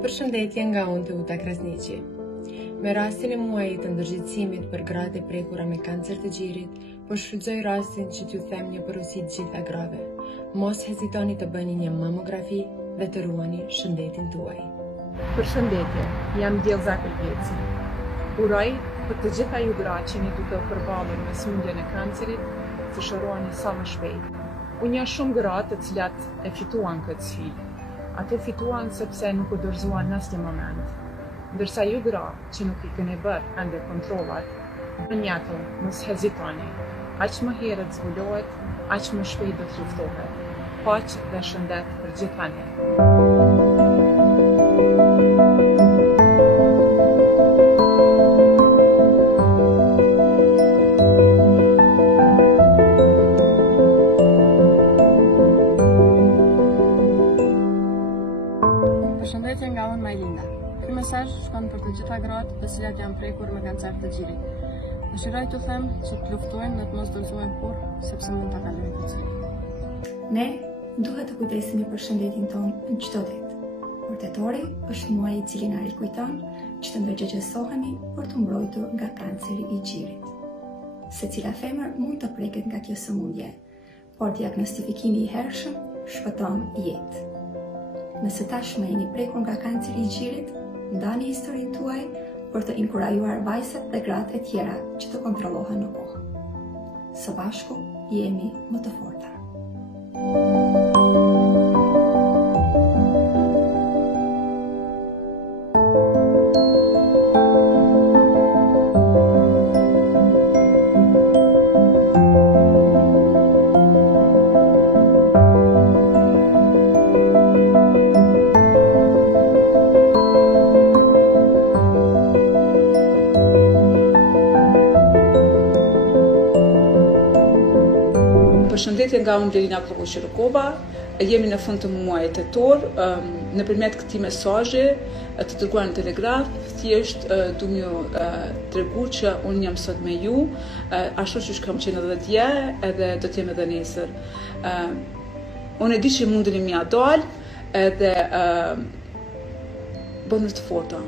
Përshëndetje nga unë të Uta Krasniqi. Me rastin e muajit të ndërgjitësimit për gratë e prekura me kancer të gjirit, po shfrytëzoj rastin që t'ju them një porositë të gjitha grave. Mos hezitoni të bëni një mamografi dhe të ruani shëndetin tuaj. Përshëndetje, jam Djelza Këlveci. Uroj për të gjitha ju gra që jeni duke u përballur me sëmundjen e kancerit, të shëroheni sa më shpejt. Unë jam shumë gra të cilat e fituan këtë sfidë. Ato fituan sepse nuk u dorëzuan në asnjë moment. Ndërsa ju gra që nuk i keni bërë ende kontrollat, bëni ato, mos hezitoni. Aq më herët zbulohet, aq më shpejt do të luftohet. Paqë dhe shëndet për gjithani. Përshëndetje nga unë Majlinda. Ky mesazh shkon për të gjitha gratë të cilat janë prekur me kancer të gjirit. Dëshiroj t'u them që të luftojnë dhe të mos dorëzohen kurrë, sepse mund ta kalojnë këtë sfidë. Ne duhet të kujdesemi për shëndetin tonë në çdo ditë. Por tetori është muaji i cili na rikujton që të ndërgjegjësohemi për të mbrojtur nga kanceri i gjirit. Secila femër mund të preket nga kjo sëmundje, por diagnostifikimi i hershëm shpëton jetë. Nëse tashmë jeni prekur nga kanceri i gjirit, ndani historinë tuaj për të inkurajuar vajzat dhe gratë e tjera që të kontrollohen në kohë. Së bashku jemi më të forta. Përshëndetje nga unë Blerina Klobuqi-Rukova. Jemi në fund të muajit tetor. Nëpërmjet këtij mesazhi të dërguar në telegraf, thjesht du m'ju tregu që unë jam sot me ju, ashtu që kam qenë edhe dje, edhe do të jem edhe nesër. Unë e di që mundeni mja dalë edhe bëni të forta.